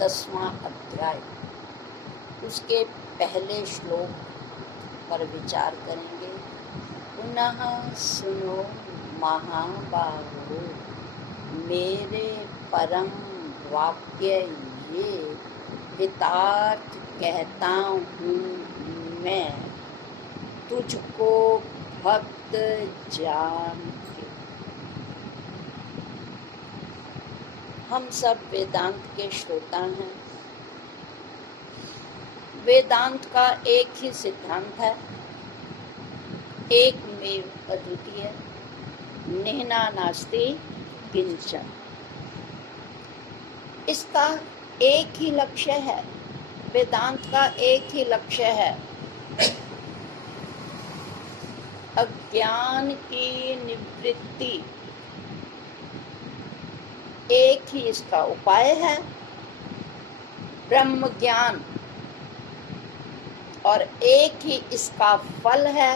10वां अध्याय, उसके पहले श्लोक पर विचार करेंगे। पुनः सुनो महाबाहो, मेरे परम वाक्य ये हितार्थ कहता हूँ मैं, तुझको भक्त जान के। हम सब वेदांत के श्रोता हैं। वेदांत का एक ही सिद्धांत है, एकमेव अद्वितीय, नेहा नास्ति किंचन। इसका एक ही लक्ष्य है, वेदांत का एक ही लक्ष्य है, अज्ञान की निवृत्ति। एक ही इसका उपाय है, ब्रह्म ज्ञान, और एक ही इसका फल है,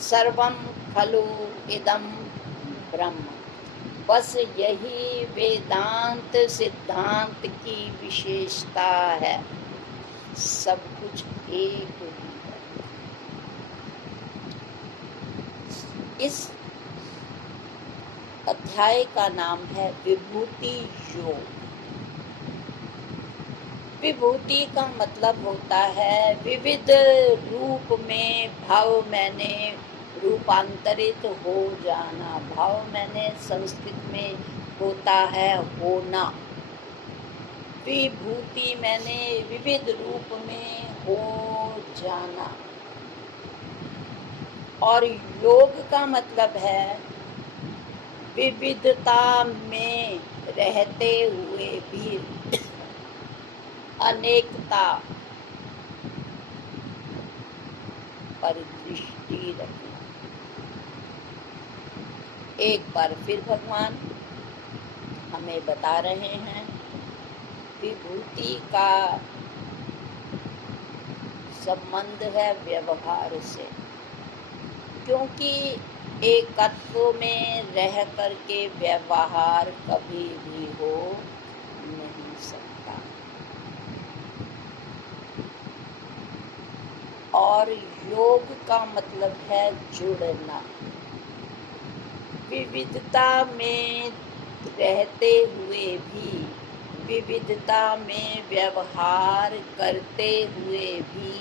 सर्वम खलु इदम ब्रह्म। बस यही वेदांत सिद्धांत की विशेषता है, सब कुछ एक ही है। इस अध्याय का नाम है विभूति योग। विभूति का मतलब होता है विविध रूप में भाव मैंने रूपांतरित हो जाना। भाव मैंने संस्कृत में होता है होना, विभूति मैंने विविध रूप में हो जाना। और योग का मतलब है विविधता में रहते हुए भी अनेकता पर दृष्टि रखना। एक बार फिर भगवान हमें बता रहे हैं, विभूति का संबंध है व्यवहार से, क्योंकि एकत्व में रह करके व्यवहार कभी भी हो नहीं सकता। और योग का मतलब है जुड़ना। विविधता में रहते हुए भी, विविधता में व्यवहार करते हुए भी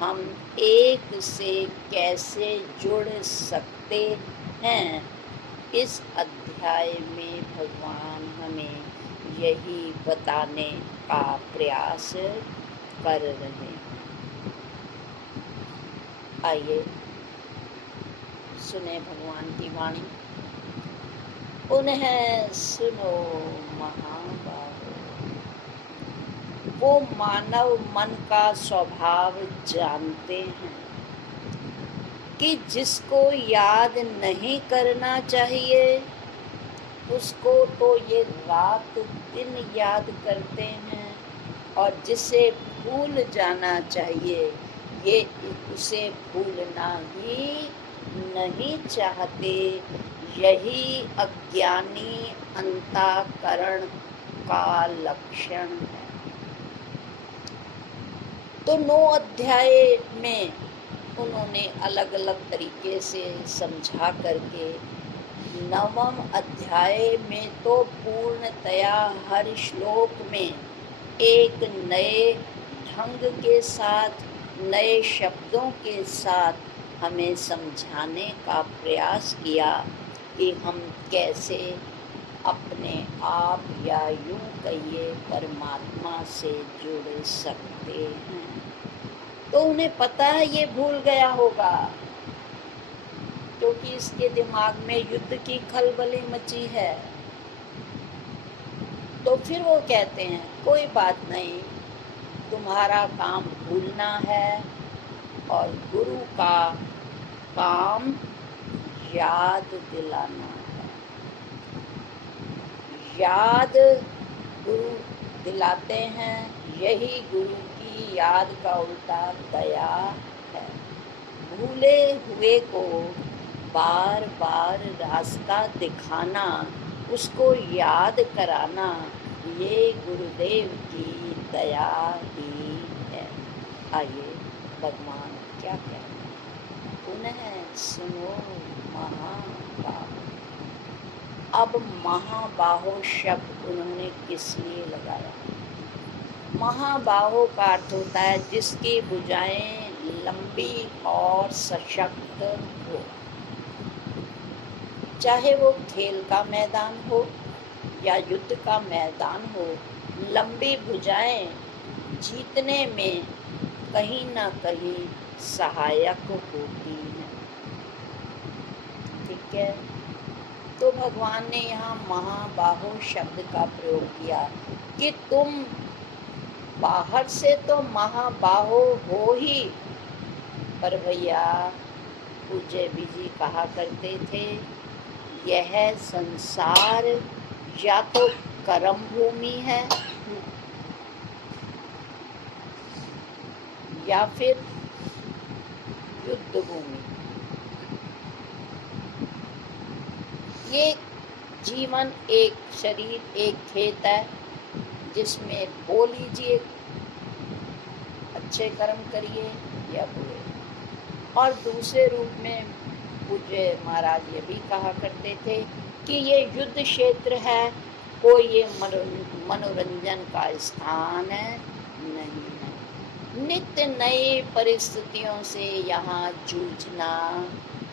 हम एक से कैसे जुड़ सकते हैं, इस अध्याय में भगवान हमें यही बताने का प्रयास कर रहे हैं। आइए सुने भगवान की वाणी। पुनः सुनो महाबाहो, वो मानव मन का स्वभाव जानते हैं कि जिसको याद नहीं करना चाहिए उसको तो ये रात दिन याद करते हैं, और जिसे भूल जाना चाहिए ये उसे भूलना ही नहीं चाहते। यही अज्ञानी अंतःकरण का लक्षण है। तो 9 अध्याय में उन्होंने अलग अलग तरीके से समझा करके 9वें अध्याय में तो पूर्णतया हर श्लोक में एक नए ढंग के साथ, नए शब्दों के साथ हमें समझाने का प्रयास किया कि हम कैसे अपने आप, या यूं कहिए परमात्मा से जुड़ सकते हैं। तो उन्हें पता है ये भूल गया होगा, क्योंकि इसके दिमाग में युद्ध की खलबली मची है। तो फिर वो कहते हैं कोई बात नहीं, तुम्हारा काम भूलना है और गुरु का काम याद दिलाना है। याद गुरु दिलाते हैं, यही गुरु की याद का उल्टा दया है। भूले हुए को बार बार रास्ता दिखाना, उसको याद कराना, ये गुरुदेव की दया ही है। आइए भगवान क्या कहते हैं, पुनः सुनो महाबाहो। अब महाबाहो शब्द उन्होंने किस लिए लगाया? महाबाहो का अर्थ होता है जिसकी भुजाएं लंबी और सशक्त हो। चाहे वो खेल का मैदान हो या युद्ध का मैदान हो, लंबी भुजाएं जीतने में कहीं ना कहीं सहायक होती हैं। ठीक है, तो भगवान ने यहाँ महाबाहो शब्द का प्रयोग किया कि तुम बाहर से तो महाबाहो हो ही, पर भैया पूज्य बीजी कहा करते थे, यह संसार या तो कर्म भूमि है या फिर युद्ध भूमि। ये जीवन एक शरीर एक खेत है जिसमें बो लीजिए, अच्छे कर्म करिए या बुरे। और दूसरे रूप में पूज्य महाराज ये भी कहा करते थे कि ये युद्ध क्षेत्र है, कोई ये मनोरंजन का स्थान है नहीं है। नित्य नई परिस्थितियों से यहाँ जूझना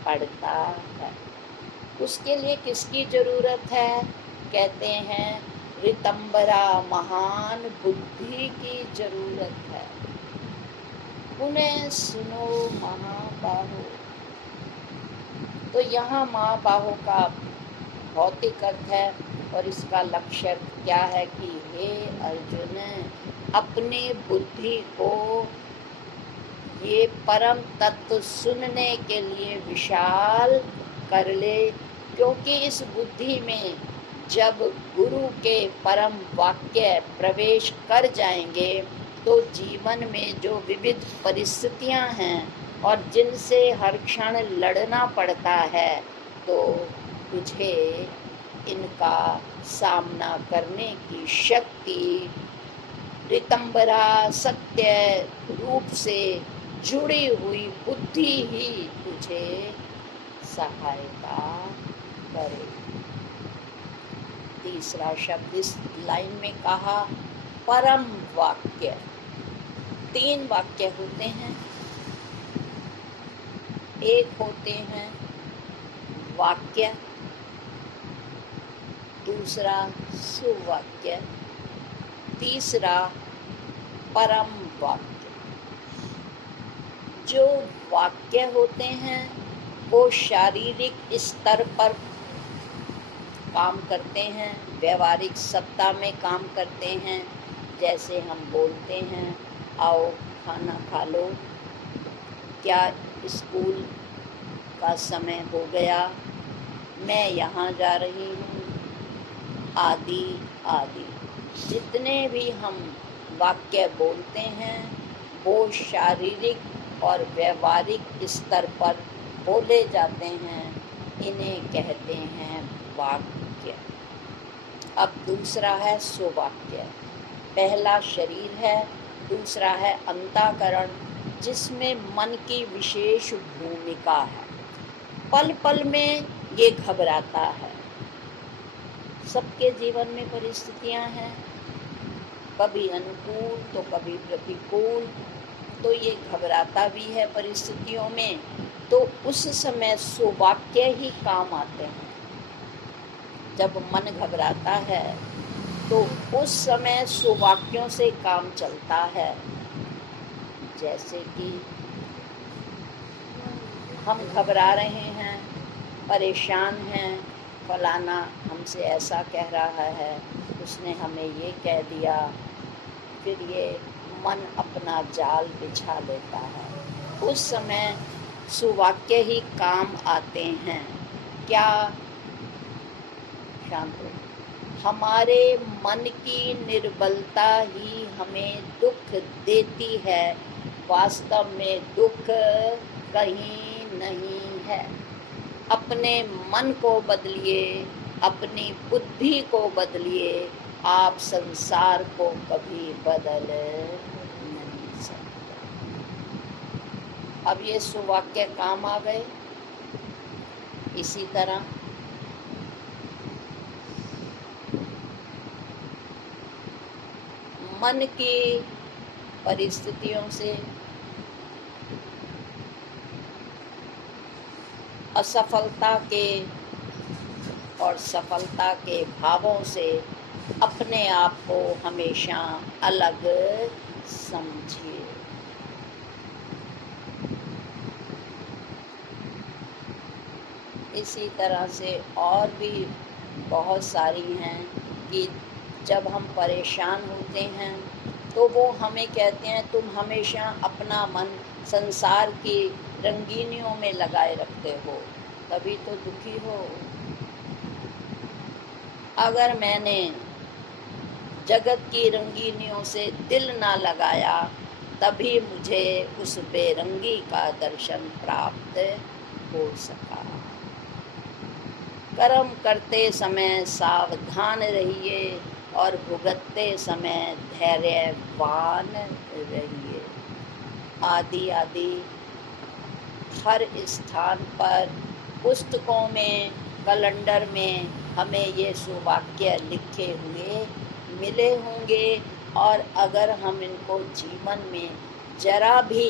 पड़ता है। उसके लिए किसकी जरूरत है? कहते हैं ऋतंबरा महान बुद्धि की जरूरत है। पुनः सुनो महाबाहो। तो यहाँ महाबाहो का भौतिक अर्थ है और इसका लक्ष्य क्या है कि हे अर्जुन, अपने बुद्धि को ये परम तत्व सुनने के लिए विशाल कर ले, क्योंकि इस बुद्धि में जब गुरु के परम वाक्य प्रवेश कर जाएंगे तो जीवन में जो विविध परिस्थितियां हैं और जिनसे हर क्षण लड़ना पड़ता है, तो तुझे इनका सामना करने की शक्ति ऋतंबरा सत्य रूप से जुड़ी हुई बुद्धि ही तुझे सहायता करे। तीसरा शब्द इस लाइन में कहा परम वाक्य। 3 वाक्य होते हैं, एक होते हैं वाक्य, दूसरा सुवाक्य, तीसरा परम वाक्य। जो वाक्य होते हैं वो शारीरिक स्तर पर काम करते हैं, व्यवहारिक सत्ता में काम करते हैं। जैसे हम बोलते हैं आओ खाना खा लो, क्या स्कूल का समय हो गया, मैं यहाँ जा रही हूँ, आदि आदि। जितने भी हम वाक्य बोलते हैं वो शारीरिक और व्यवहारिक स्तर पर बोले जाते हैं, इन्हें कहते हैं वाक्य। अब दूसरा है सुवाक्य। पहला शरीर है, दूसरा है अंतःकरण, जिसमें मन की विशेष भूमिका है। पल पल में ये घबराता है। सबके जीवन में परिस्थितियां हैं, कभी अनुकूल तो कभी प्रतिकूल, तो ये घबराता भी है परिस्थितियों में। तो उस समय सुवाक्य ही काम आते हैं। जब मन घबराता है तो उस समय सुवाक्यों से काम चलता है। जैसे कि हम घबरा रहे हैं, परेशान हैं, फलाना हमसे ऐसा कह रहा है, उसने हमें ये कह दिया, फिर ये मन अपना जाल बिछा लेता है। उस समय सुवाक्य ही काम आते हैं। क्या? शांत हो। हमारे मन की निर्बलता ही हमें दुख देती है, वास्तव में दुख कहीं नहीं है। अपने मन को बदलिए, अपनी बुद्धि को बदलिए, आप संसार को कभी बदल नहीं सकते। अब ये सुवाक्य काम आ गए। इसी तरह मन की परिस्थितियों से, असफलता के और सफलता के भावों से अपने आप को हमेशा अलग समझिए। इसी तरह से और भी बहुत सारी हैं कि जब हम परेशान होते हैं तो वो हमें कहते हैं तुम हमेशा अपना मन संसार की रंगीनियों में लगाए रखते हो, तभी तो दुखी हो। अगर मैंने जगत की रंगीनियों से दिल ना लगाया तभी मुझे उस बेरंगी का दर्शन प्राप्त हो सका। कर्म करते समय सावधान रहिए और भुगतते समय धैर्यवान रहिए। आदि आदि हर स्थान पर, पुस्तकों में, कैलेंडर में हमें ये सुवाक्य लिखे हुए मिले होंगे और अगर हम इनको जीवन में जरा भी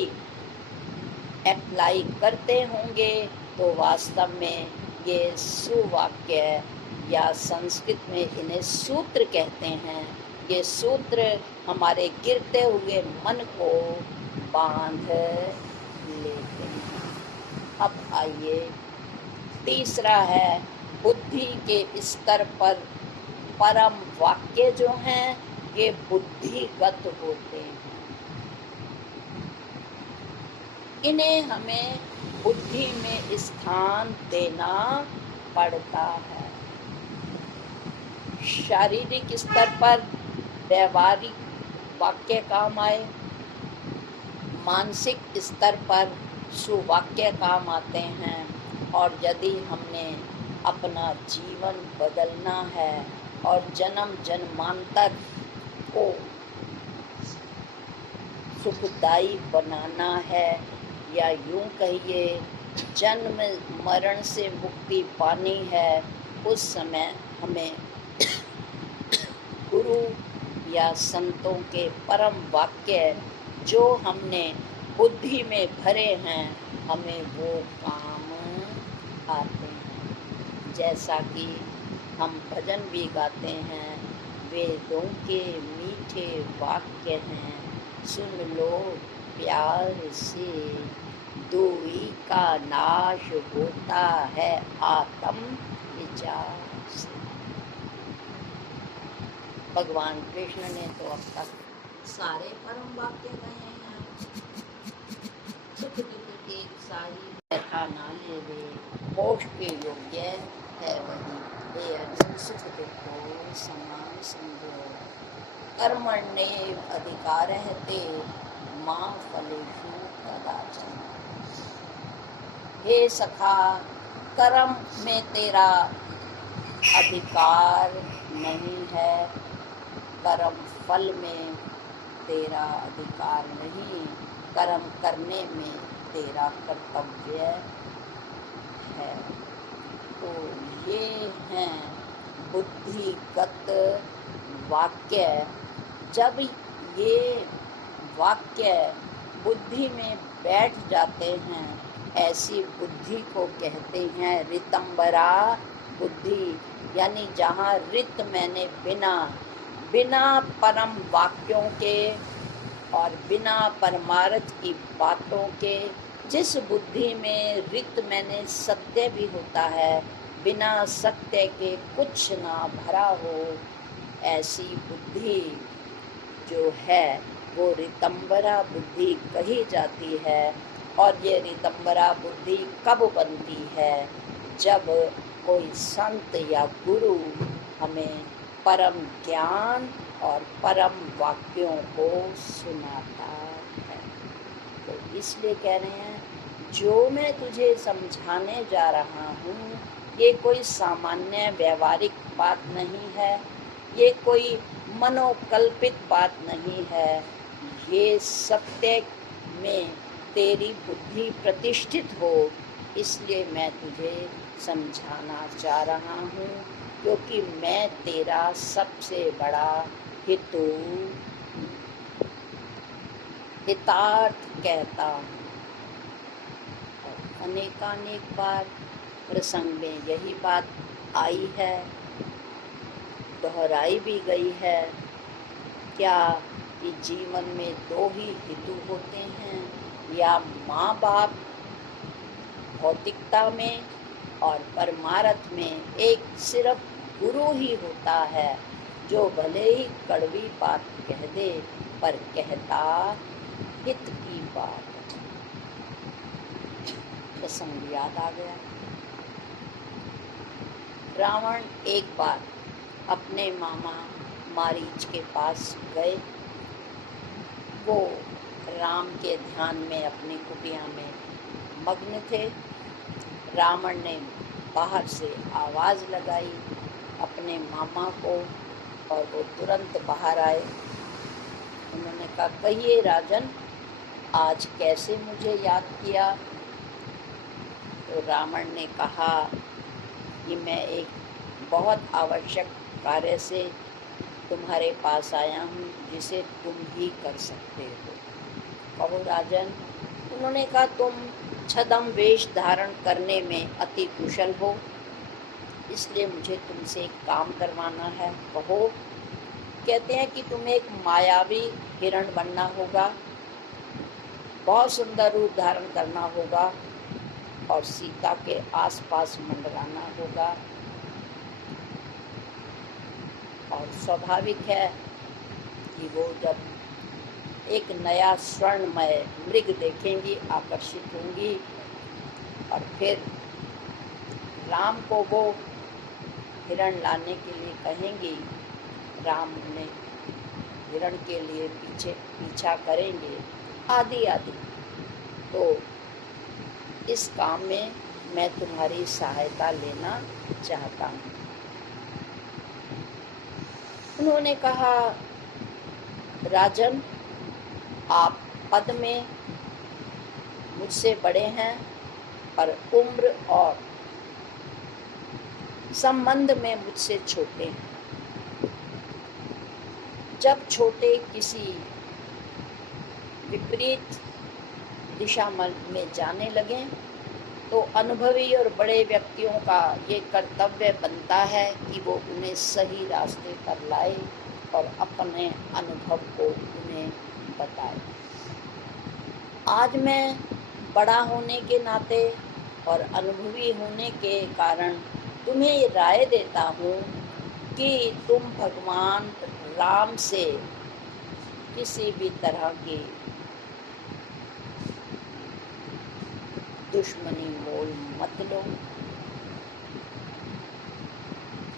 अप्लाई करते होंगे तो वास्तव में ये सुवाक्य, या संस्कृत में इन्हें सूत्र कहते हैं, ये सूत्र हमारे गिरते हुए मन को बांध लेते हैं। अब आइए, तीसरा है बुद्धि के स्तर पर परम वाक्य जो हैं ये बुद्धिगत होते हैं। इन्हें हमें बुद्धि में स्थान देना पड़ता है। शारीरिक स्तर पर व्यवहारिक वाक्य काम आए, मानसिक स्तर पर सुवाक्य काम आते हैं, और यदि हमने अपना जीवन बदलना है और जन्म जन्मांतर को सुखदायी बनाना है, या यूं कहिए जन्म मरण से मुक्ति पानी है, उस समय हमें गुरु या संतों के परम वाक्य जो हमने बुद्धि में भरे हैं हमें वो काम आते हैं। जैसा कि हम भजन भी गाते हैं, वेदों के मीठे वाक्य हैं, सुन लो प्यार से, दूरी का नाश होता है आत्म विचार से। भगवान कृष्ण ने तो अब तक सारे परम वाक्य कहे हैं। सुख दुख एक सारी व्यथा ना लेवे, मोक्ष के योग्य है वही, हे अर्जुन सुख दुख को समान समझो, कर्मण्येव अधिकारः ते मा फलेषु कदाचन। हे सखा, कर्म में तेरा अधिकार नहीं है, कर्म फल में तेरा अधिकार नहीं, कर्म करने में तेरा कर्तव्य है। तो ये हैं बुद्धिगत वाक्य। जब ये वाक्य बुद्धि में बैठ जाते हैं, ऐसी बुद्धि को कहते हैं रितंबरा बुद्धि, यानी जहाँ रित मैंने बिना परम वाक्यों के और बिना परमार्थ की बातों के, जिस बुद्धि में रित मैंने सत्य भी होता है, बिना सत्य के कुछ ना भरा हो, ऐसी बुद्धि जो है वो रितंबरा बुद्धि कही जाती है। और ये रितंबरा बुद्धि कब बनती है? जब कोई संत या गुरु हमें परम ज्ञान और परम वाक्यों को सुनाता है। तो इसलिए कह रहे हैं, जो मैं तुझे समझाने जा रहा हूँ ये कोई सामान्य व्यवहारिक बात नहीं है, ये कोई मनोकल्पित बात नहीं है, ये सत्य में तेरी बुद्धि प्रतिष्ठित हो, इसलिए मैं तुझे समझाना चाह रहा हूँ, क्योंकि मैं तेरा सबसे बड़ा हितार्थ कहता हूँ। अनेकानेक बार प्रसंग में यही बात आई है, दोहराई भी गई है। क्या कि जीवन में दो ही हेतु होते हैं, या माँ बाप भौतिकता में और परमार्थ में एक सिर्फ गुरु ही होता है, जो भले ही कड़वी बात कह दे पर कहता हित की बात। प्रसंग याद आ गया। रावण एक बार अपने मामा मारीच के पास गए। वो राम के ध्यान में अपनी कुटिया में मग्न थे। रावण ने बाहर से आवाज़ लगाई अपने मामा को, और वो तुरंत बाहर आए। उन्होंने कहा, कहिए राजन, आज कैसे मुझे याद किया? तो रावण ने कहा कि मैं एक बहुत आवश्यक कार्य से तुम्हारे पास आया हूँ, जिसे तुम ही कर सकते हो। कहो राजन। उन्होंने कहा, तुम छद्म वेश धारण करने में अति कुशल हो, इसलिए मुझे तुमसे एक काम करवाना है। कहो। कहते हैं कि तुम्हें एक मायावी हिरण बनना होगा, बहुत सुंदर रूप धारण करना होगा और सीता के आसपास मंडराना होगा। और स्वाभाविक है कि वो जब एक नया स्वर्णमय मृग देखेंगी, आकर्षित होंगी, और फिर राम को वो हिरण लाने के लिए कहेंगी। राम ने हिरण के लिए पीछा करेंगे, आदि आदि। तो इस काम में मैं तुम्हारी सहायता लेना चाहता हूँ। उन्होंने कहा, राजन, आप पद में मुझसे बड़े हैं, पर उम्र और संबंध में मुझसे छोटे हैं। जब छोटे किसी विपरीत दिशा में जाने लगें, तो अनुभवी और बड़े व्यक्तियों का ये कर्तव्य बनता है कि वो उन्हें सही रास्ते पर लाए और अपने अनुभव को उन्हें बताए। आज मैं बड़ा होने के नाते और अनुभवी होने के कारण तुम्हें ये राय देता हूँ कि तुम भगवान राम से किसी भी तरह की दुश्मनी मोल मत लो।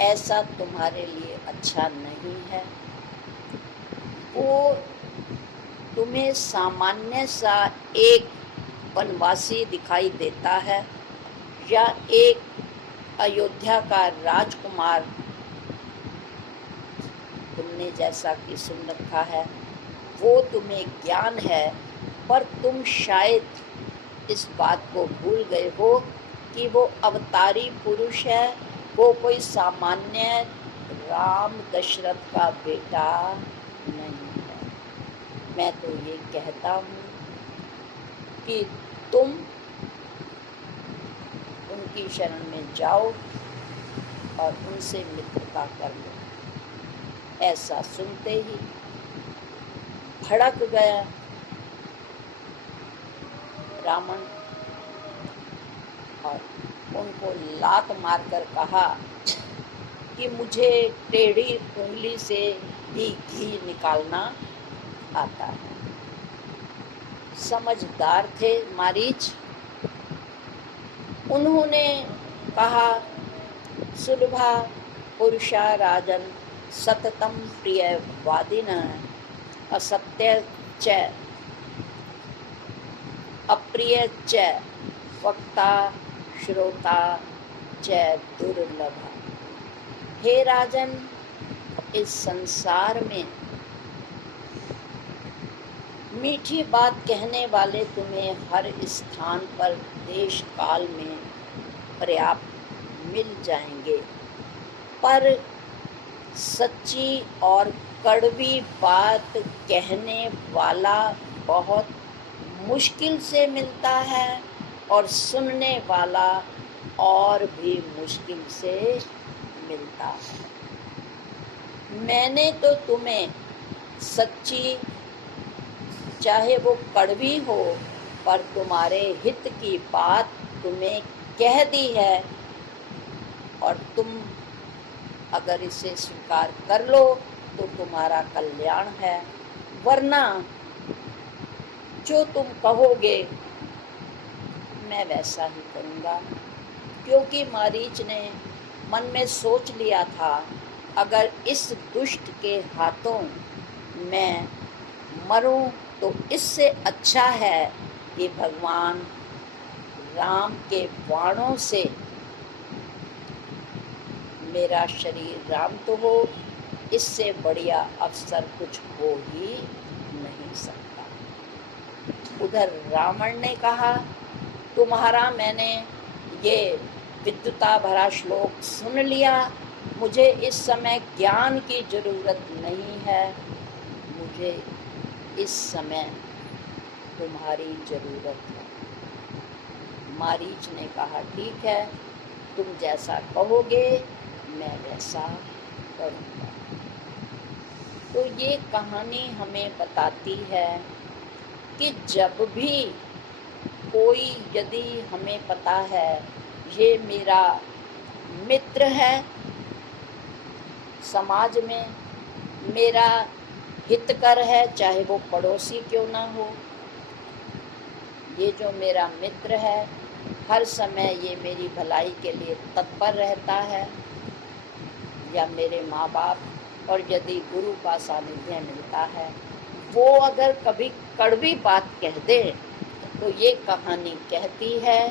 ऐसा तुम्हारे लिए अच्छा नहीं है। वो तुम्हें सामान्य सा एक वनवासी दिखाई देता है, या एक अयोध्या का राजकुमार तुमने जैसा कि सुन रखा है, वो तुम्हें ज्ञान है, पर तुम शायद इस बात को भूल गए हो कि वो अवतारी पुरुष है। वो कोई सामान्य राम दशरथ का बेटा नहीं है। मैं तो ये कहता हूँ कि तुम उनकी शरण में जाओ और उनसे मित्रता कर लो। ऐसा सुनते ही भड़क गया रावण और उनको लात मारकर कहा कि मुझे टेढ़ी उंगली से ही घी निकालना आता है। समझदार थे मारीच। उन्होंने कहा, सुलभा पुरुषा राजन सततम प्रिय वादिन असत्य च अप्रिय च वक्ता श्रोता च दुर्लभ। हे राजन, इस संसार में मीठी बात कहने वाले तुम्हें हर स्थान पर देश काल में पर्याप्त मिल जाएंगे, पर सच्ची और कड़वी बात कहने वाला बहुत मुश्किल से मिलता है और सुनने वाला और भी मुश्किल से मिलता है। मैंने तो तुम्हें सच्ची, चाहे वो कड़वी हो, पर तुम्हारे हित की बात तुम्हें कह दी है और तुम अगर इसे स्वीकार कर लो तो तुम्हारा कल्याण है, वरना जो तुम कहोगे मैं वैसा ही करूँगा। क्योंकि मारीच ने मन में सोच लिया था, अगर इस दुष्ट के हाथों मैं मरूं तो इससे अच्छा है कि भगवान राम के बाणों से मेरा शरीर राम तो हो, इससे बढ़िया अवसर कुछ हो ही नहीं सकता। उधर रावण ने कहा, तुम्हारा मैंने ये विद्वता भरा श्लोक सुन लिया, मुझे इस समय ज्ञान की जरूरत नहीं है, मुझे इस समय तुम्हारी जरूरत है। मारीच ने कहा, ठीक है, तुम जैसा कहोगे मैं वैसा करूँगा। तो ये कहानी हमें बताती है कि जब भी कोई, यदि हमें पता है ये मेरा मित्र है, समाज में मेरा हितकर है, चाहे वो पड़ोसी क्यों ना हो, ये जो मेरा मित्र है हर समय ये मेरी भलाई के लिए तत्पर रहता है, या मेरे माँ बाप, और यदि गुरु का सानिध्य मिलता है, वो अगर कभी कड़वी बात कह दे तो ये कहानी कहती है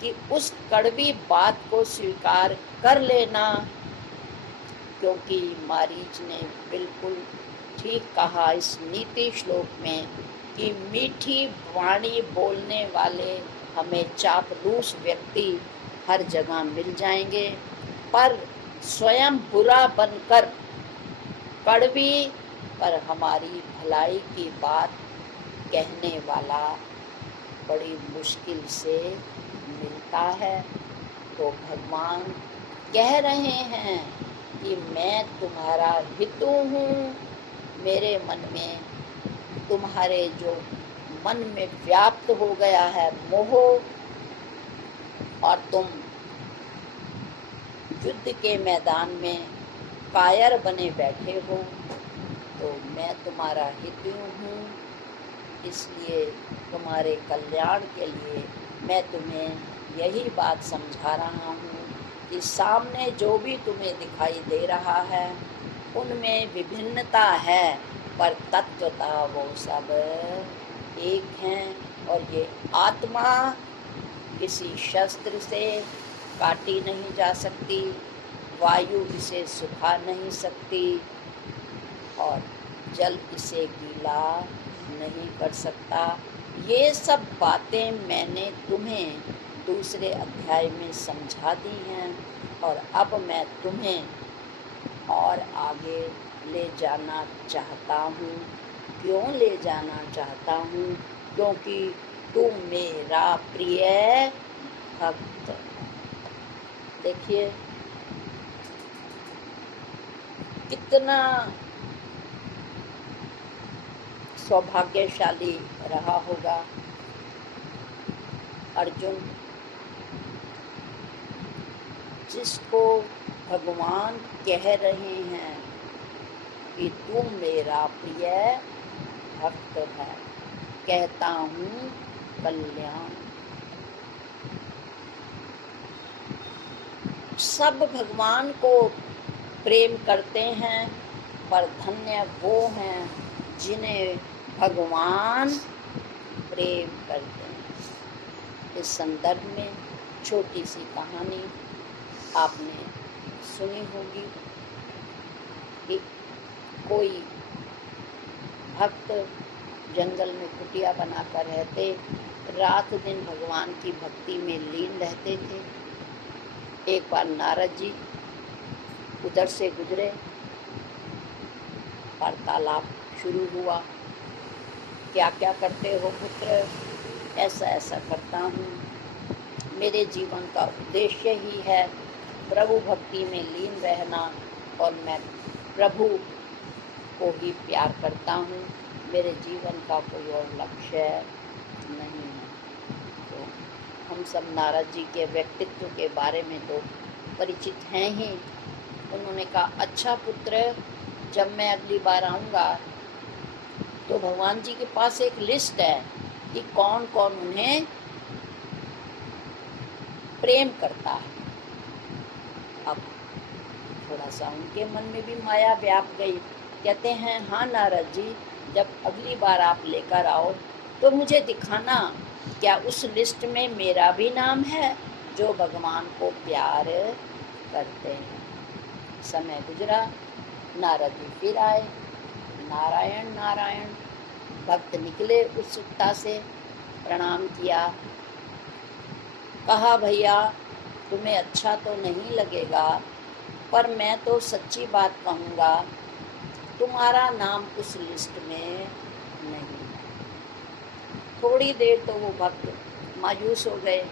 कि उस कड़वी बात को स्वीकार कर लेना, क्योंकि मारीच ने बिल्कुल ठीक कहा इस नीति श्लोक में कि मीठी वाणी बोलने वाले हमें चापलूस व्यक्ति हर जगह मिल जाएंगे, पर स्वयं बुरा बनकर कड़वी पर हमारी भलाई की बात कहने वाला बड़ी मुश्किल से मिलता है। तो भगवान कह रहे हैं कि मैं तुम्हारा हितू हूँ, मेरे मन में तुम्हारे जो मन में व्याप्त हो गया है मोह, और तुम युद्ध के मैदान में कायर बने बैठे हो, तो मैं तुम्हारा हितू हूँ, इसलिए तुम्हारे कल्याण के लिए मैं तुम्हें यही बात समझा रहा हूँ कि सामने जो भी तुम्हें दिखाई दे रहा है उनमें विभिन्नता है, पर तत्वतः वो सब एक हैं, और ये आत्मा किसी शस्त्र से काटी नहीं जा सकती, वायु इसे सुखा नहीं सकती, और जल इसे गीला नहीं कर सकता। ये सब बातें मैंने तुम्हें दूसरे अध्याय में समझा दी हैं, और अब मैं तुम्हें और आगे ले जाना चाहता हूँ। क्यों ले जाना चाहता हूँ? क्योंकि तुम मेरा प्रिय भक्त। देखिए कितना सौभाग्यशाली रहा होगा अर्जुन, जिसको भगवान कह रहे हैं कि तुम मेरा प्रिय भक्त है, कहता हूँ कल्याण। सब भगवान को प्रेम करते हैं, पर धन्य वो हैं जिन्हें भगवान प्रेम करते हैं। इस संदर्भ में छोटी सी कहानी आपने सुनी होगी कि कोई भक्त जंगल में कुटिया बनाकर रहते, रात दिन भगवान की भक्ति में लीन रहते थे। एक बार नारद जी उधर से गुजरे, वार्तालाप शुरू हुआ। क्या क्या करते हो पुत्र? ऐसा ऐसा करता हूँ, मेरे जीवन का उद्देश्य ही है प्रभु भक्ति में लीन रहना, और मैं प्रभु को ही प्यार करता हूँ, मेरे जीवन का कोई और लक्ष्य नहीं है। तो हम सब नारद जी के व्यक्तित्व के बारे में तो परिचित हैं ही। उन्होंने कहा, अच्छा पुत्र, जब मैं अगली बार आऊँगा तो भगवान जी के पास एक लिस्ट है कि कौन कौन उन्हें प्रेम करता है। अब थोड़ा सा उनके मन में भी माया व्याप गई। कहते हैं, हाँ नारद जी, जब अगली बार आप लेकर आओ तो मुझे दिखाना क्या उस लिस्ट में मेरा भी नाम है जो भगवान को प्यार करते हैं। समय गुजरा, नारद जी फिर आए। नारायण नारायण। भक्त निकले उत्सुकता से, प्रणाम किया, कहा, भैया तुम्हें अच्छा तो नहीं लगेगा, पर मैं तो सच्ची बात कहूँगा, तुम्हारा नाम उस लिस्ट में नहीं। थोड़ी देर तो वो भक्त मायूस हो गए।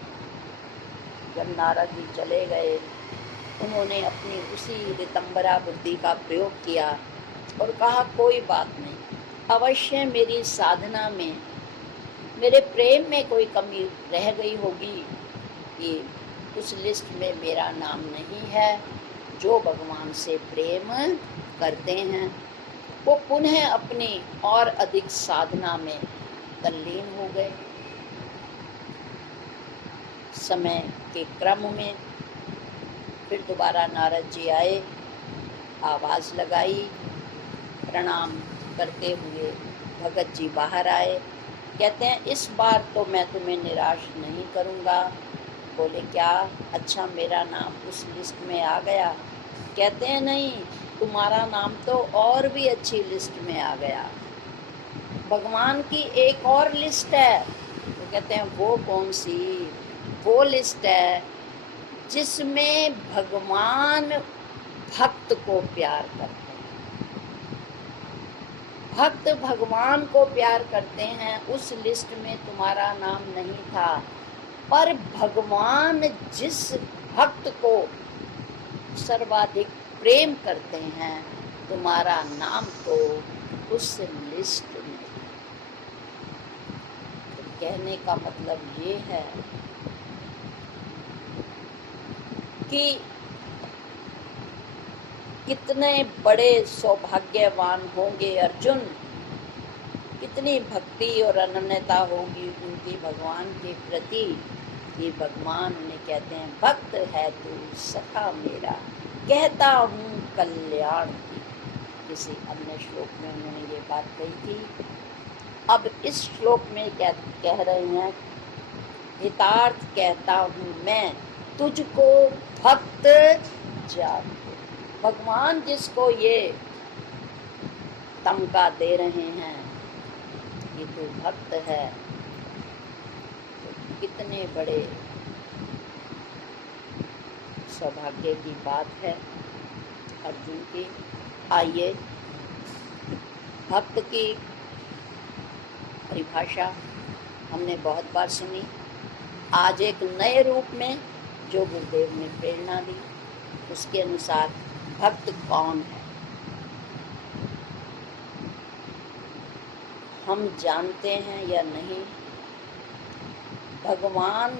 जब नारद जी चले गए, उन्होंने अपनी उसी रितंबरा बुद्धि का प्रयोग किया और कहा, कोई बात नहीं, अवश्य मेरी साधना में, मेरे प्रेम में कोई कमी रह गई होगी कि उस लिस्ट में मेरा नाम नहीं है। जो भगवान से प्रेम करते हैं वो पुनः अपनी और अधिक साधना में तल्लीन हो गए। समय के क्रम में फिर दोबारा नारद जी आए, आवाज़ लगाई, प्रणाम करते हुए भगत जी बाहर आए। कहते हैं, इस बार तो मैं तुम्हें निराश नहीं करूँगा। बोले, क्या? अच्छा, मेरा नाम उस लिस्ट में आ गया? कहते हैं, नहीं, तुम्हारा नाम तो और भी अच्छी लिस्ट में आ गया। भगवान की एक और लिस्ट है। तो कहते हैं, वो कौन सी? वो लिस्ट है जिसमें भगवान भक्त को प्यार करते हैं। भक्त भगवान को प्यार करते हैं, उस लिस्ट में तुम्हारा नाम नहीं था, पर भगवान जिस भक्त को सर्वाधिक प्रेम करते हैं, तुम्हारा नाम तो उस लिस्ट में। तो कहने का मतलब ये है कि कितने बड़े सौभाग्यवान होंगे अर्जुन, कितनी भक्ति और अनन्यता होगी उनकी भगवान के प्रति कि भगवान उन्हें कहते हैं, भक्त है तू सखा मेरा, कहता हूँ कल्याण की। किसी अन्य श्लोक में उन्होंने ये बात कही थी। अब इस श्लोक में क्या कह रहे हैं? हितार्थ कहता हूँ मैं, तुझको भक्त जान। भगवान जिसको ये तमका दे रहे हैं कि तू भक्त है, तो कितने बड़े सौभाग्य की बात है अर्जुन की। आइए, भक्त की परिभाषा हमने बहुत बार सुनी, आज एक नए रूप में जो गुरुदेव ने प्रेरणा दी, उसके अनुसार भक्त कौन है हम जानते हैं या नहीं। भगवान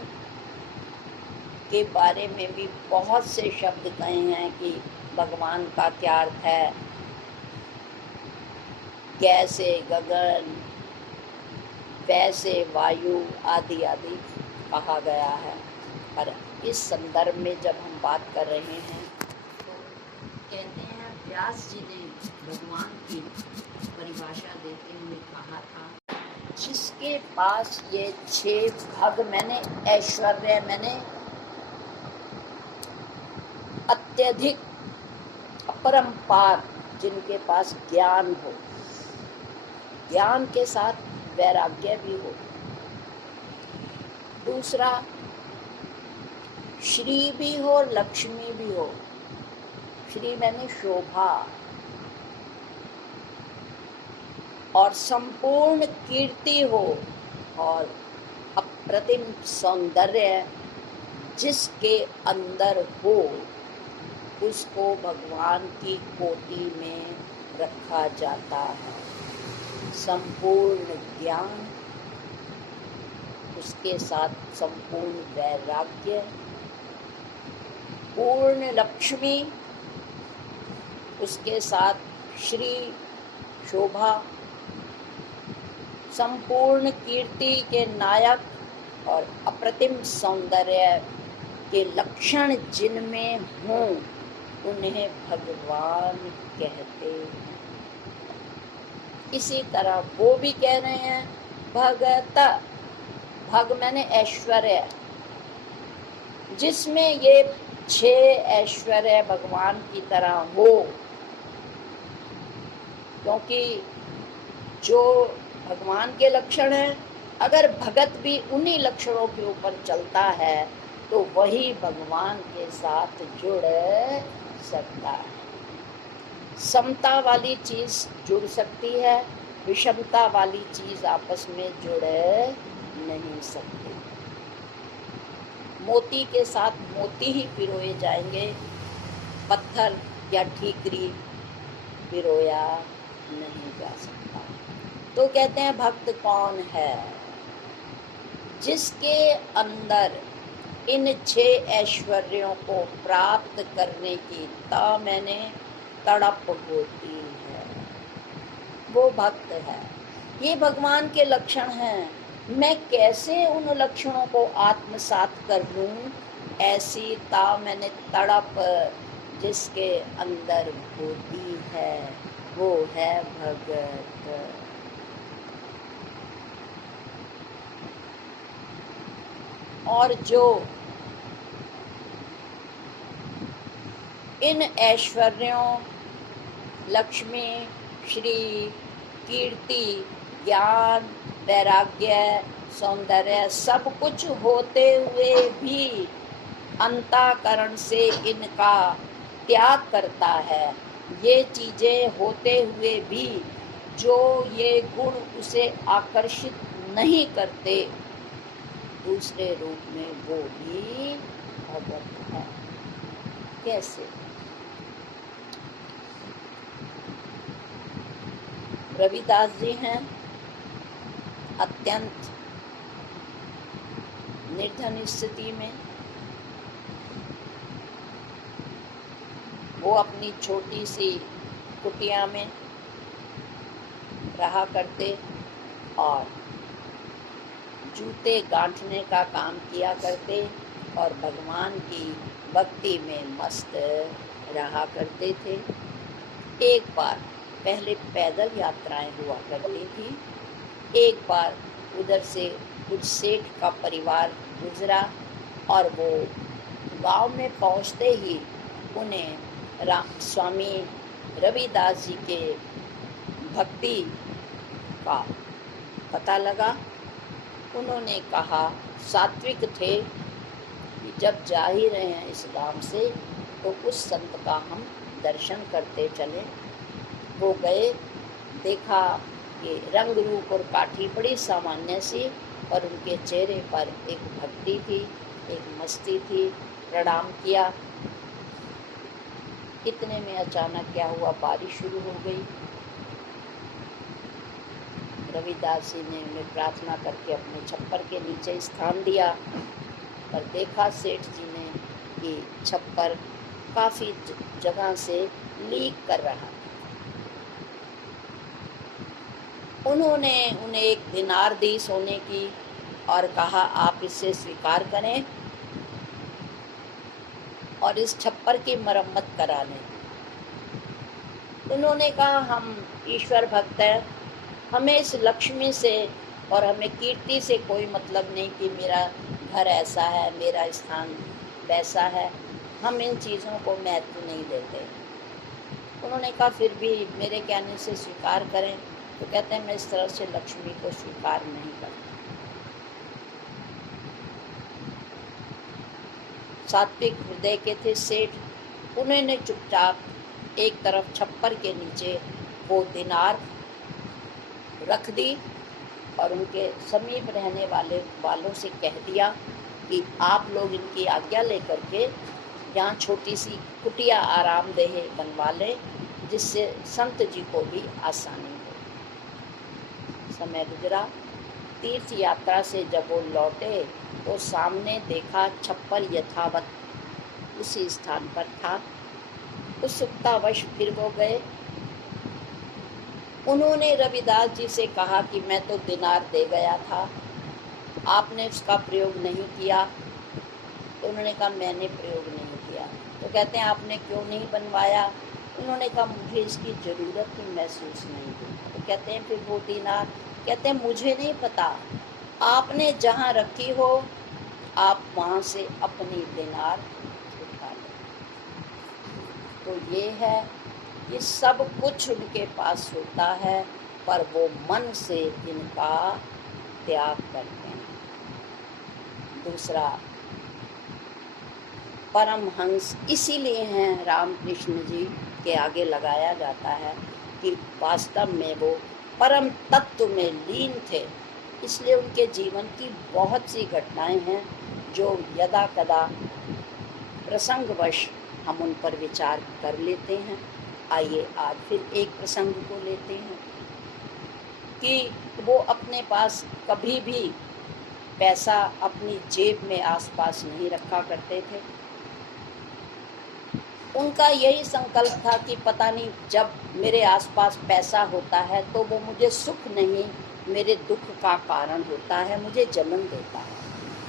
के बारे में भी बहुत से शब्द कहे हैं कि भगवान का क्या अर्थ है, कैसे गगन, वैसे वायु आदि आदि कहा गया है। पर इस संदर्भ में जब हम बात कर रहे हैं तो कहते हैं, व्यास जी ने भगवान की परिभाषा देते हुए कहा था, जिसके पास ये 6 भाग मैंने ऐश्वर्य, मैंने अत्यधिक अपरंपार जिनके पास ज्ञान हो, ज्ञान के साथ वैराग्य भी हो। दूसरा, श्री भी हो और लक्ष्मी भी हो। श्री मैंने शोभा, और संपूर्ण कीर्ति हो, और अप्रतिम सौंदर्य जिसके अंदर हो उसको भगवान की कोटि में रखा जाता है। संपूर्ण ज्ञान, उसके साथ संपूर्ण वैराग्य, पूर्ण लक्ष्मी, उसके साथ श्री शोभा, संपूर्ण कीर्ति के नायक और अप्रतिम सौंदर्य के लक्षण जिनमें हों उन्हें भगवान कहते हैं। इसी तरह वो भी कह रहे हैं भगत, भग मैंने ऐश्वर्य, जिसमें ये 6 ऐश्वर्य भगवान की तरह हो। क्योंकि जो भगवान के लक्षण हैं, अगर भगत भी उन्हीं लक्षणों के ऊपर चलता है तो वही भगवान के साथ जुड़ सकता है। समता वाली चीज जुड़ सकती है, विषमता वाली चीज आपस में जुड़ नहीं सकती। मोती के साथ मोती ही पिरोए जाएंगे, पत्थर या ठीकरी पिरोया नहीं जा सकता। तो कहते हैं भक्त कौन है? जिसके अंदर इन 6 ऐश्वर्यों को प्राप्त करने की मैंने तड़प होती है, वो भक्त है। ये भगवान के लक्षण हैं। मैं कैसे उन लक्षणों को आत्मसात कर लूं? ऐसी मैंने तड़प जिसके अंदर होती है वो है भगत। और जो इन ऐश्वर्यों, लक्ष्मी, श्री, कीर्ति, ज्ञान, वैराग्य, सौंदर्य सब कुछ होते हुए भी अंतःकरण से इनका त्याग करता है, ये चीजें होते हुए भी जो ये गुण उसे आकर्षित नहीं करते, दूसरे रूप में वो भी भगत है। कैसे? रविदास जी हैं, अत्यंत निर्धन स्थिति में वो अपनी छोटी सी कुटिया में रहा करते और जूते गांठने का काम किया करते और भगवान की भक्ति में मस्त रहा करते थे। एक बार पहले पैदल यात्राएं हुआ करती थी। एक बार उधर से कुछ सेठ का परिवार गुजरा और वो गांव में पहुंचते ही उन्हें स्वामी रविदास जी के भक्ति का पता लगा। उन्होंने कहा, सात्विक थे कि जब जा ही रहे हैं इस गांव से तो उस संत का हम दर्शन करते चले। वो गए, देखा कि रंग रूप और काठी बड़ी सामान्य सी, और उनके चेहरे पर एक भक्ति थी, एक मस्ती थी। प्रणाम किया। इतने में अचानक क्या हुआ, बारिश शुरू हो गई। रविदास जी ने उन्हें प्रार्थना करके अपने छप्पर के नीचे स्थान दिया, पर देखा सेठ जी ने कि छप्पर काफ़ी जगह से लीक कर रहा। उन्होंने उन्हें 1 दिनार दी सोने की और कहा, आप इसे स्वीकार करें और इस छप्पर की मरम्मत करा लें। उन्होंने कहा, हम ईश्वर भक्त हैं, हमें इस लक्ष्मी से और हमें कीर्ति से कोई मतलब नहीं कि मेरा घर ऐसा है, मेरा स्थान वैसा है, हम इन चीज़ों को महत्व नहीं देते। उन्होंने कहा फिर भी मेरे कहने से स्वीकार करें। तो कहते हैं मैं इस तरह से लक्ष्मी को स्वीकार नहीं करता। सात्विक हृदय के थे सेठ। उन्होंने चुपचाप एक तरफ छप्पर के नीचे वो दिनार रख दी और उनके समीप रहने वालों से कह दिया कि आप लोग इनकी आज्ञा लेकर के यहाँ छोटी सी कुटिया आरामदेह बनवा लें, जिससे संत जी को भी आसानी हो। समय गुजरा। तीर्थ यात्रा से जब वो लौटे तो सामने देखा छप्पर यथावत उसी स्थान पर था। उत्सुकतावश फिर वो गए। उन्होंने रविदास जी से कहा कि मैं तो दिनार दे गया था, आपने उसका प्रयोग नहीं किया। तो उन्होंने कहा मैंने प्रयोग नहीं किया। तो कहते हैं आपने क्यों नहीं बनवाया? उन्होंने कहा मुझे इसकी ज़रूरत ही महसूस नहीं हुई। तो कहते हैं फिर वो दिनार, कहते हैं मुझे नहीं पता, आपने जहाँ रखी हो आप वहाँ से अपनी दिनार उठा लो। तो ये है, ये सब कुछ उनके पास होता है, पर वो मन से इनका त्याग करते हैं। दूसरा, परमहंस इसीलिए हैं रामकृष्ण जी के आगे लगाया जाता है कि वास्तव में वो परम तत्व में लीन थे। इसलिए उनके जीवन की बहुत सी घटनाएं हैं जो यदा कदा प्रसंगवश हम उन पर विचार कर लेते हैं। आइए आज फिर एक प्रसंग को लेते हैं कि वो अपने पास कभी भी पैसा अपनी जेब में आसपास नहीं रखा करते थे। उनका यही संकल्प था कि पता नहीं जब मेरे आसपास पैसा होता है तो वो मुझे सुख नहीं, मेरे दुख का कारण होता है, मुझे जलन देता है।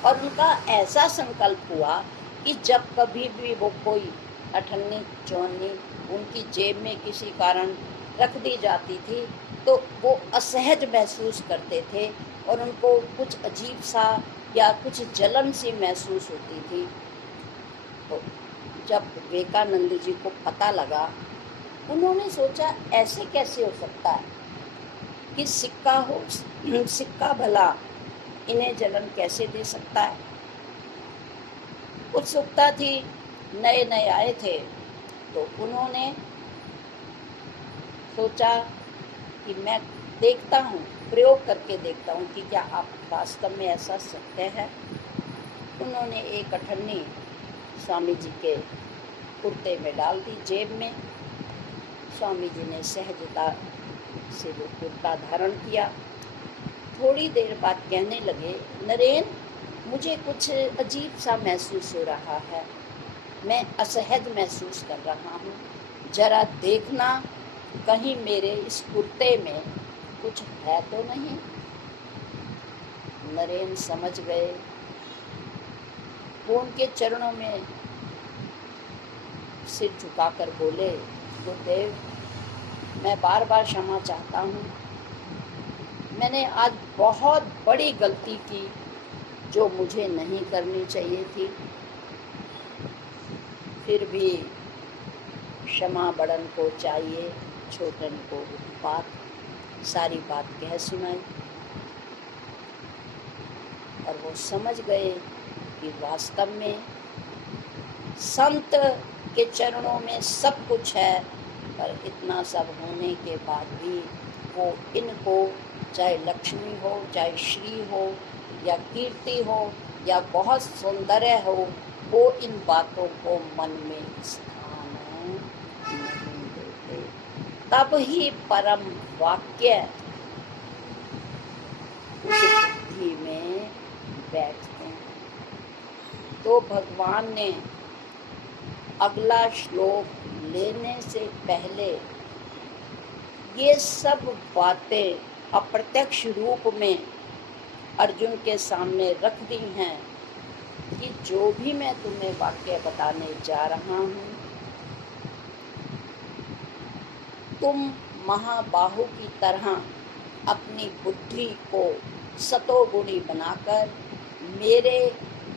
और उनका ऐसा संकल्प हुआ कि जब कभी भी वो कोई अठन्नी चौन्नी उनकी जेब में किसी कारण रख दी जाती थी तो वो असहज महसूस करते थे और उनको कुछ अजीब सा या कुछ जलन सी महसूस होती थी। तो जब विवेकानंद जी को पता लगा, उन्होंने सोचा ऐसे कैसे हो सकता है कि सिक्का हो, सिक्का भला इन्हें जलन कैसे दे सकता है। उत्सुकता थी, नए नए आए थे, तो उन्होंने सोचा कि मैं देखता हूँ, प्रयोग करके देखता हूँ कि क्या आप वास्तव में ऐसा सत्य है। उन्होंने एक अठन्नी स्वामी जी के कुर्ते में डाल दी, जेब में। स्वामी जी ने सहजता से वो कुर्ता धारण किया। थोड़ी देर बाद कहने लगे, नरेन, मुझे कुछ अजीब सा महसूस हो रहा है, मैं असहज महसूस कर रहा हूँ, जरा देखना कहीं मेरे इस कुर्ते में कुछ है तो नहीं। नरेन समझ गए। वो उनके चरणों में सिर झुकाकर बोले, गुरुदेव, मैं बार बार क्षमा चाहता हूँ, मैंने आज बहुत बड़ी गलती की जो मुझे नहीं करनी चाहिए थी। फिर भी क्षमा बड़न को चाहिए, छोटन को उत्पात। सारी बात कह सुनाई और वो समझ गए कि वास्तव में संत के चरणों में सब कुछ है, पर इतना सब होने के बाद भी वो इनको, चाहे लक्ष्मी हो, चाहे श्री हो, या कीर्ति हो, या बहुत सौंदर्य हो, वो इन बातों को मन में स्थान नहीं देते। तब ही परम वाक्य उस बुद्धि में बैठते हैं। तो भगवान ने अगला श्लोक लेने से पहले ये सब बातें अप्रत्यक्ष रूप में अर्जुन के सामने रख दी हैं कि जो भी मैं तुम्हें वाक्य बताने जा रहा हूँ, तुम महाबाहु की तरह अपनी बुद्धि को सतोगुणी बनाकर मेरे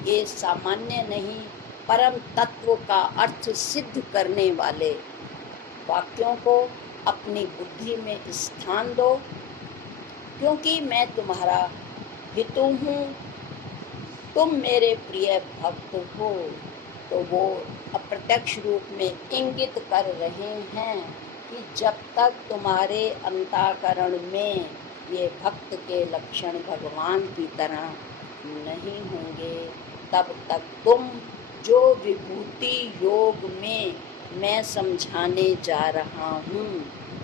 ये सामान्य नहीं, परम तत्व का अर्थ सिद्ध करने वाले वाक्यों को अपनी बुद्धि में स्थान दो, क्योंकि मैं तुम्हारा हितु हूँ, तुम मेरे प्रिय भक्त हो। तो वो अप्रत्यक्ष रूप में इंगित कर रहे हैं कि जब तक तुम्हारे अंतःकरण में ये भक्त के लक्षण भगवान की तरह नहीं होंगे, तब तक तुम जो विभूति योग में मैं समझाने जा रहा हूँ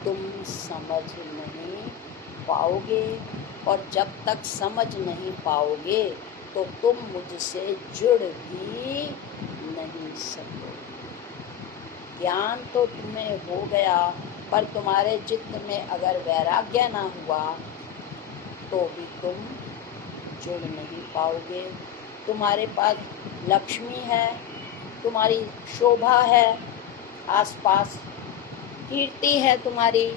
तुम समझ नहीं पाओगे। और जब तक समझ नहीं पाओगे तो तुम मुझसे जुड़ भी नहीं सकोगे। ज्ञान तो तुम्हें हो गया, पर तुम्हारे चित्त में अगर वैराग्य ना हुआ तो भी तुम जुड़ नहीं पाओगे। तुम्हारे पास लक्ष्मी है, तुम्हारी शोभा है, आसपास कीर्ति है तुम्हारी,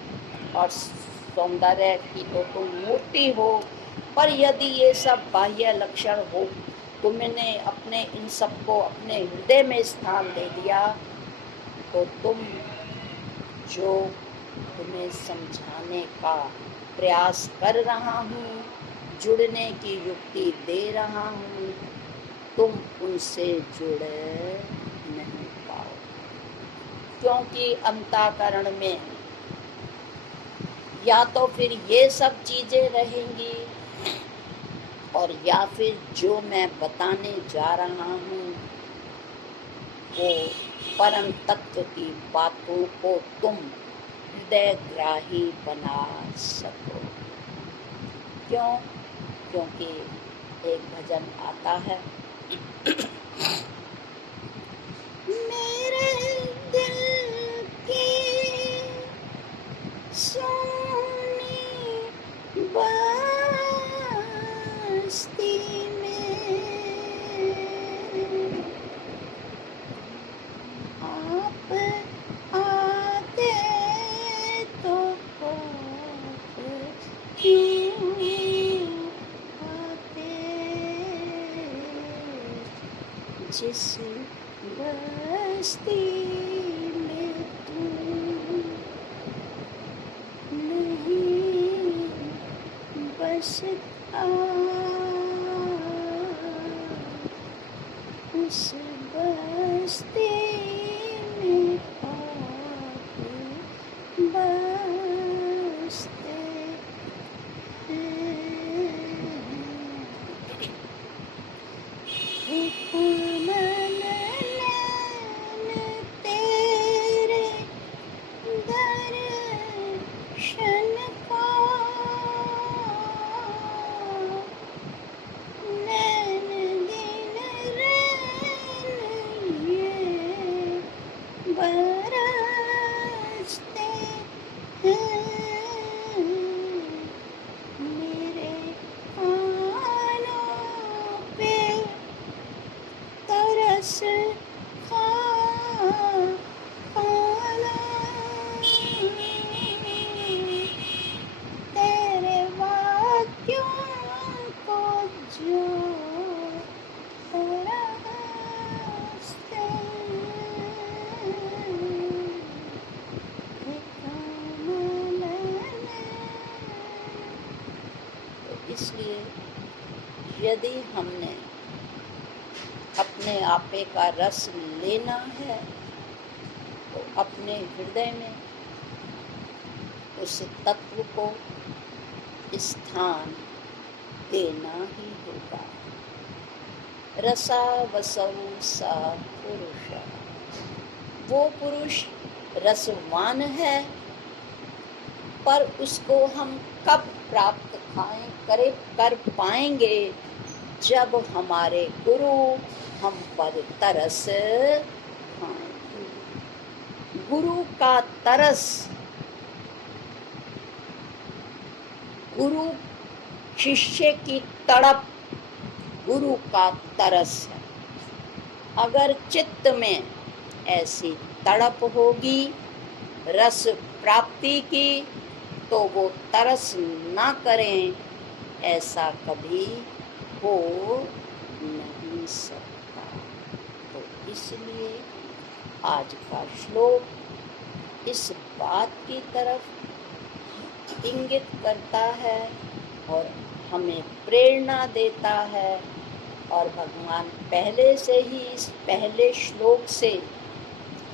और सौंदर्य की तो तुम मूर्ति हो, पर यदि ये सब बाह्य लक्षण हो, तुमने अपने इन सबको अपने हृदय में स्थान दे दिया, तो तुम जो तुम्हें समझाने का प्रयास कर रहा हूँ, जुड़ने की युक्ति दे रहा हूँ, तुम उनसे जुड़ नहीं पाओ, क्योंकि अंतःकरण में या तो फिर ये सब चीजें रहेंगी, और या फिर जो मैं बताने जा रहा हूँ वो परम तत्व की बातों को तुम हृदयग्राही बना सको। क्यों? क्योंकि एक भजन आता है, मेरे दिल की सोनी बस्ती में आप आते तो आप क्यों आते, जिस बस्ती में तुम नहीं बसता, उस बस्ती में आप बसते हैं। हुक्म तेरे दर्शन का, नैन दिन रैन ये बरसते हैं, मेरे कानों पे तरस खा खाना, तेरे वाक्यों को जो तरसते हैं, कमल में। तो इसलिए यदि हमने अपने आपे का रस लेना है तो अपने हृदय में उस तत्व को स्थान देना ही होगा। रसा वसौ सा पुरुष, वो पुरुष रसवान है, पर उसको हम कब प्राप्त कर पाएंगे, जब हमारे गुरु हम पर तरस खाएंगे। गुरु का तरस, गुरु शिष्य की तड़प गुरु का तरस है। अगर चित्त में ऐसी तड़प होगी रस प्राप्ति की, तो वो तरस ना करें, ऐसा कभी हो नहीं सकता। तो इसलिए आज का श्लोक इस बात की तरफ इंगित करता है और हमें प्रेरणा देता है। और भगवान पहले से ही इस पहले श्लोक से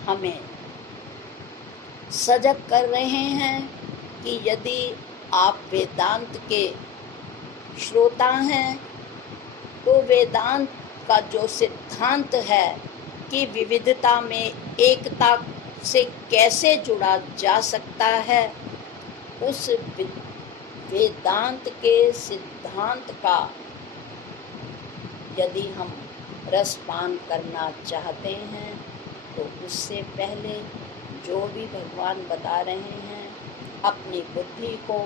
हमें सजग कर रहे हैं कि यदि आप वेदांत के श्रोता हैं तो वेदांत का जो सिद्धांत है कि विविधता में एकता से कैसे जुड़ा जा सकता है, उस वेदांत के सिद्धांत का यदि हम रसपान करना चाहते हैं तो उससे पहले जो भी भगवान बता रहे हैं अपनी बुद्धि को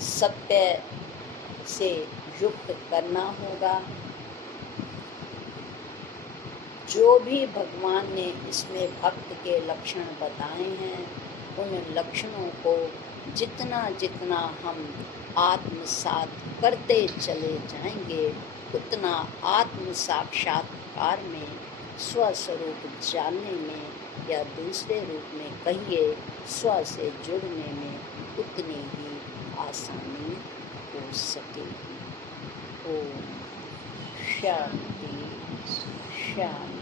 सत्य से युक्त करना होगा। जो भी भगवान ने इसमें भक्त के लक्षण बताए हैं उन लक्षणों को जितना जितना हम आत्मसात करते चले जाएंगे उतना आत्म साक्षात्कार में स्वस्वरूप जानने में या दूसरे रूप में कहिए स्व से जुड़ने में उतनी ही आसानी हो सकेगी। ओम शांति शांति।